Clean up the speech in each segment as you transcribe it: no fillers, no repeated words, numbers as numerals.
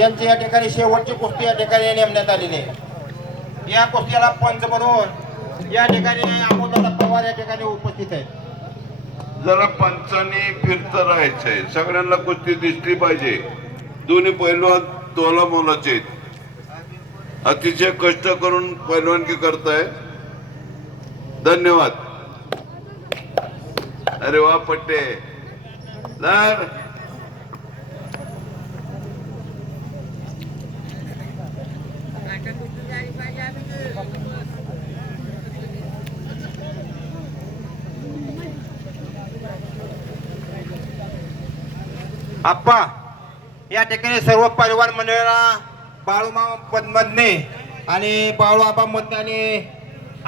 यांची या ठिकाणी शेवटची कुस्ती या ठिकाणी नेमण्यात आलेली आहे। या कुस्तीला पंच म्हणून या ठिकाणी अमोलदादा पवार या ठिकाणी उपस्थित आहेत। जरा पंचांनी फिरत राहायचंय, सगळ्यांना कुस्ती दिसली पाहिजे। दोन्ही पैलवान तोला मोलाचे आहेत, अतिशय कष्ट करून पैलवानकी करताय। धन्यवाद। अरे वा पट्टे लर आप्पा या ठिकाणी सर्व परिवार मंडळाला बाळूमामा पद्मने आणि बाळू आबा मधने आणि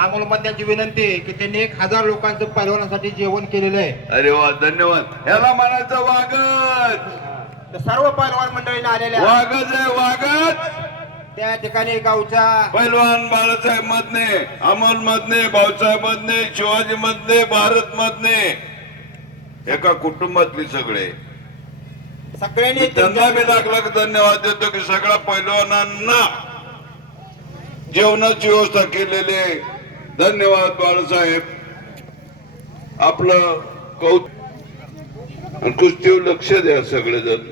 अमोल मधन्यांची विनंती आहे की त्यांनी 1000 लोकांचं परिवारासाठी जेवण केलेलं आहे। अरे वा धन्यवाद। याला म्हणायचं वागत, तर सर्व परिवार मंडळीने आलेल्या वागत आहे वागत। त्या ठिकाणी गावच्या पैलवान बाळासाहेब मधने, अमोल मधने, भाऊसाहेब मधने, शिवाजी मधने, भारत मधने, एका कुटुंबातले सगळे सगळ्यांनी त्यांना मी लाख धन्यवाद देतो की सगळ्या पैलवानांना जेवणाची व्यवस्था केलेली आहे। धन्यवाद बाळासाहेब, आपलं कौतुक आणि कुस्तीवर लक्ष द्या सगळेजण।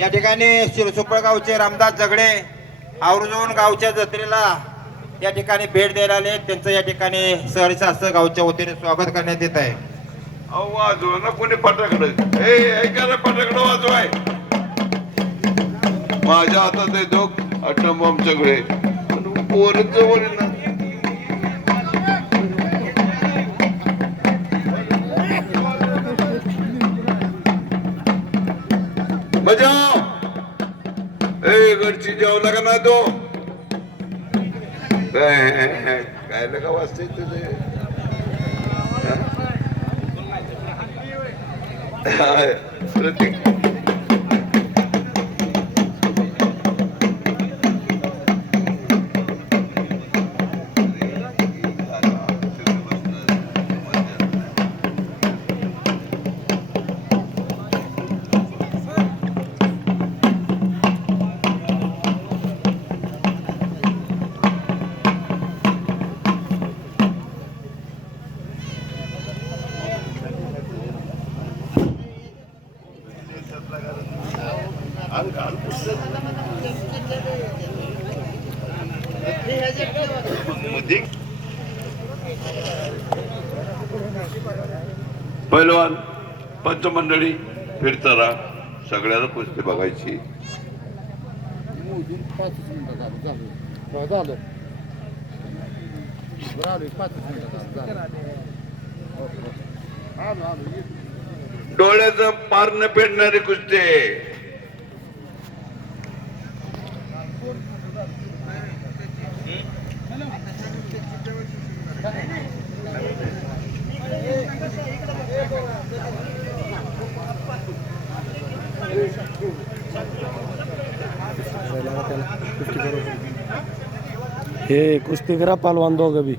या ठिकाणी शिरसोपळ गावचे रामदास जगडे आवर्जून गावच्या जत्रेला या ठिकाणी भेट द्यायला आले, त्यांचं या ठिकाणी सहर्ष असं गावच्या वतीने स्वागत करण्यात येत आहे। वाजवा ना कोणी फटाकडं, ऐका फटाकडं वाजवाय। माझ्या हातात आहे तो अटम बॉम्ब सगळे पोरच जवळ आहे ना। मजा घरची जेवला का नाही तो काय लगा वाजते तुझे प्रतीक पैलवान पंचमंडळी फिरता राहा, सगळ्याला कुस्ती बघायची। डोळ्याचं पार न पेटणारी कुस्ती। हे कुस्ती करा पहलवान दोघं बी।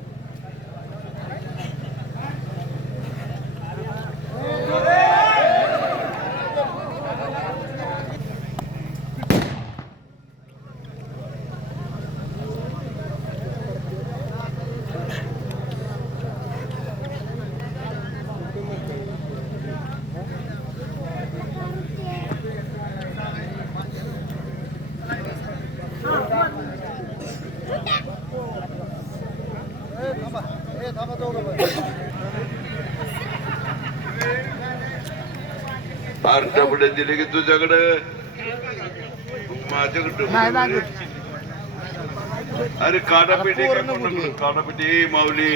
डबडे दिले की तुझ्याकडे माझ्याकडे अरे काढापेटी का कोणाकडे काढापेटी माऊली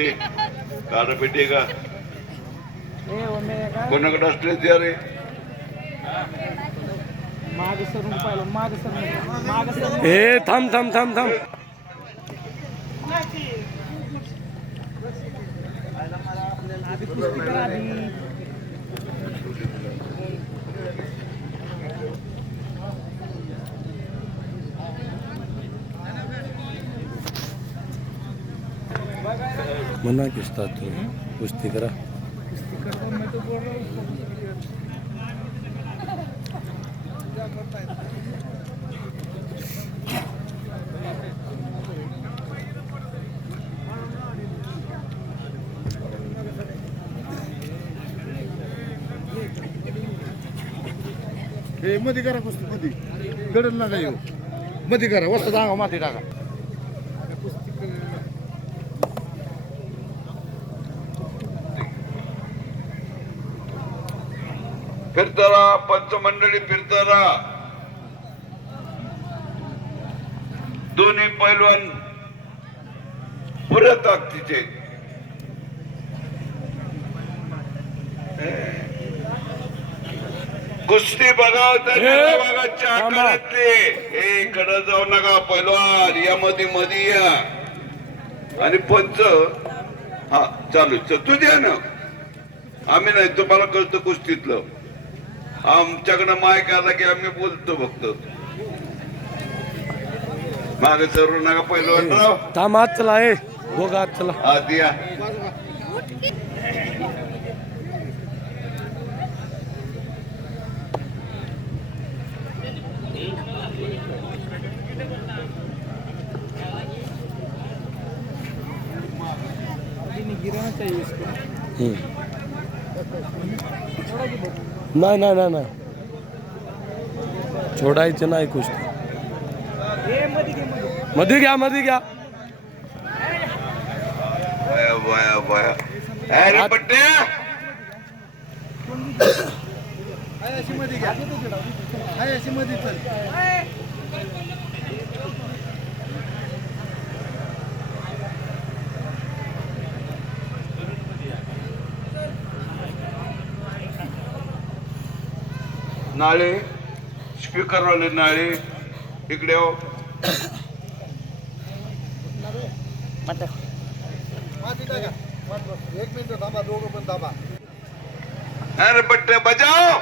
काढापेटी का कोणाकडे असले ते अरे हे थांब थांब थांब थांब मना किसता तू कुस्ती करा। हे मध्ये करा कुस्ती मध्ये गडल नका येऊ मध्ये करा वस्त जागा माती टाका फिरतारा पंचमंडळी फिरतारा दोन्ही पैलवान पुऱ्या ताकदीचे कुस्ती बघा बघाच्या आकारातले हे इकडे जाऊ नका पैलवान या मध्ये या आणि पंच हा चालू तू द्या ना आम्ही नाही तुम्हाला कळतं कुस्तीतलं आमच्याकडं मायक आला की आम्ही बोलतो फक्त मागे सरू नका पैलवान राव थांब आत चला ए दोघं आत चला हा दिया नाही नाही नाही नाही छोडायचं नाही कुस्ती मध्ये घ्या बाया बाया बाया अरे पट्ट्या अशी मध्ये घ्या अशी मध्ये चल नाळे स्पीकर वाले नाळे इकडे हो माती टाका एक मिनिट थांबा दोघं पण थांबा अरे पट्ट्या बजाव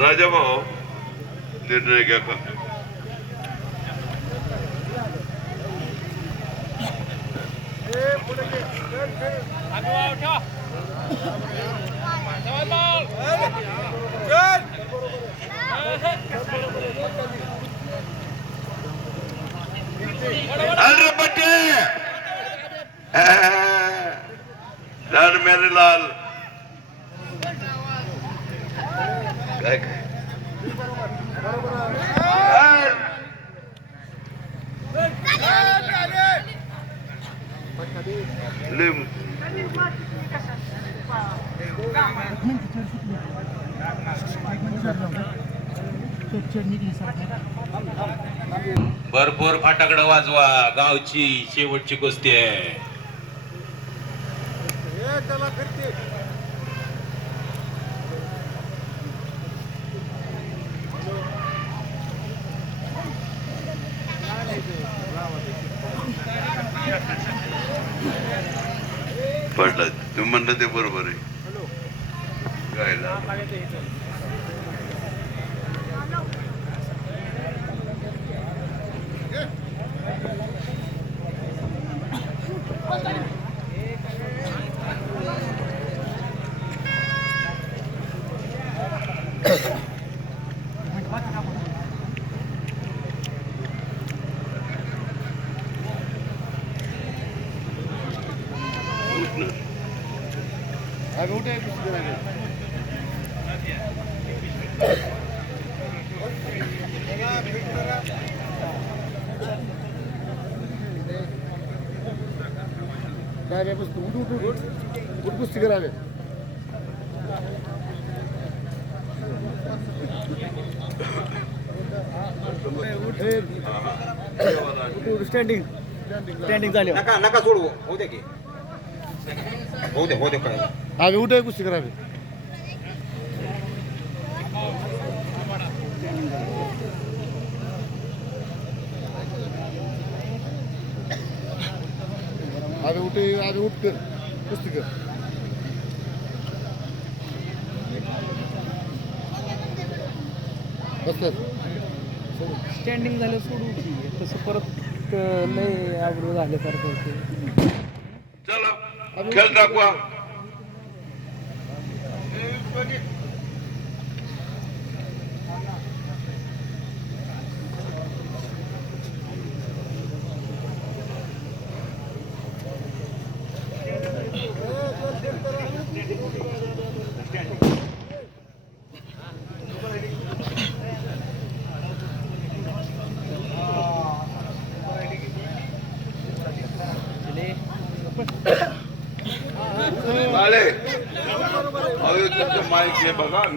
राजा भाऊ निर्णय घ्या का अरे बटे लाल मेरे लाल काय काय लिम भरपूर फटाकडं वाजवा गावची शेवटची कुस्ती आहे त्याला करते पडलं तुम्ही म्हणलं ते बरोबर आहे गायला आम्ही उठे कुस्ती करायला काय बसतो उठ कुस्ती करायला स्टँडिंग स्टँडिंग झाली नका सोडू होऊ दे की होऊ दे काय आम्ही उठे कुस्ती करायला आम्ही उठ कर कुस्ती कर असतात स्टँडिंग झालं सोडू की तसं परत लय आग्रह झाल्यासारखं होते. चला खेळ दाखवा. माले अहो तुमचं माईक हे बघा.